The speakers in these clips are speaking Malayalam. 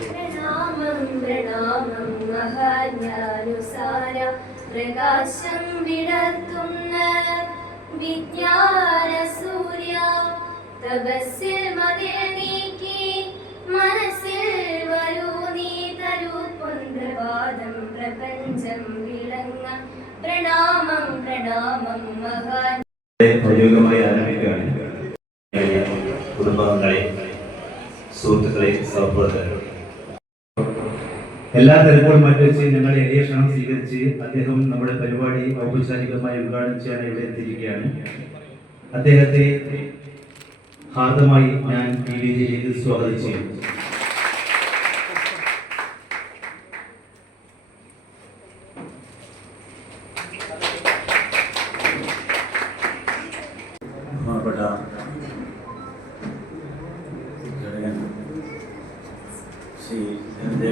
പ്രണാമം പ്രണാമം മഹാജ്ഞാനുസാര പ്രകാശം വിടർത്തുന്ന വിജ്ഞാന സൂര്യ. തപസ്സിൽ മതിൽ നീക്കി മനസ്സിൽ വരൂ നീ തരൂ പൊന്തപാദം പ്രപഞ്ചം വിളങ്ങ. പ്രണാമം പ്രണാമം സുഹൃത്തുക്കളെ സഹപ്രവർത്തകരെ. എല്ലാ തിരക്കുകളും മാറ്റിവെച്ച് ഞങ്ങളെ എളിയ ക്ഷണം സ്വീകരിച്ച് അദ്ദേഹം നമ്മുടെ പരിപാടി ഔപചാരികമായി ഉദ്ഘാടനം ചെയ്യാൻ ഇവിടെ എത്തിയിരിക്കുകയാണ്. അദ്ദേഹത്തെ ഹാർദമായി ഞാൻ ഈ വേദിയിലേക്ക് സ്വാഗതം ചെയ്യുന്നു.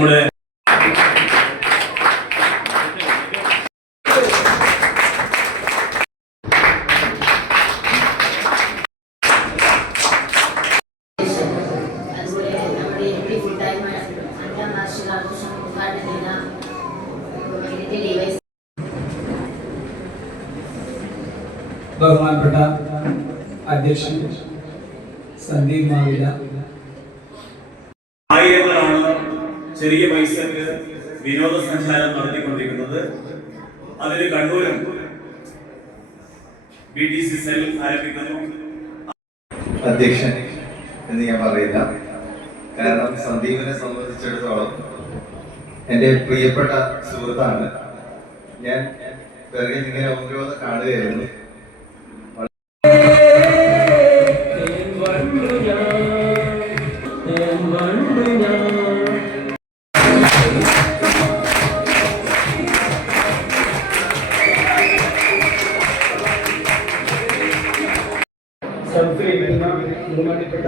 നമ്മുടെ അഞ്ചാം വാർഷികാഘോഷം ഉദ്ഘാടനം ചെയ്ത ഇതിന്റെ ഡിവൈസ് ബഹുമാനപ്പെട്ട അധ്യക്ഷൻ സന്ദീപ് മാവില. ആയിരങ്ങളാണ് ചെറിയ പൈസക്ക് വിനോദസഞ്ചാരം നടത്തിക്കൊണ്ടിരിക്കുന്നത്. അതിന് കണ്ണൂരും ബി ടി സി സെൽ ആരംഭിക്കുന്നു. അധ്യക്ഷൻ എന്ന് ഞാൻ പറയില്ല കാരണം സന്ദീപിനെ സംബന്ധിച്ചിടത്തോളം എന്റെ പ്രിയപ്പെട്ട സുഹൃത്താണ്. ഞാൻ വെറുതെ ഇങ്ങനെ ഓരോന്ന് കാണുകയായിരുന്നു. ബഹുമാനപ്പെട്ട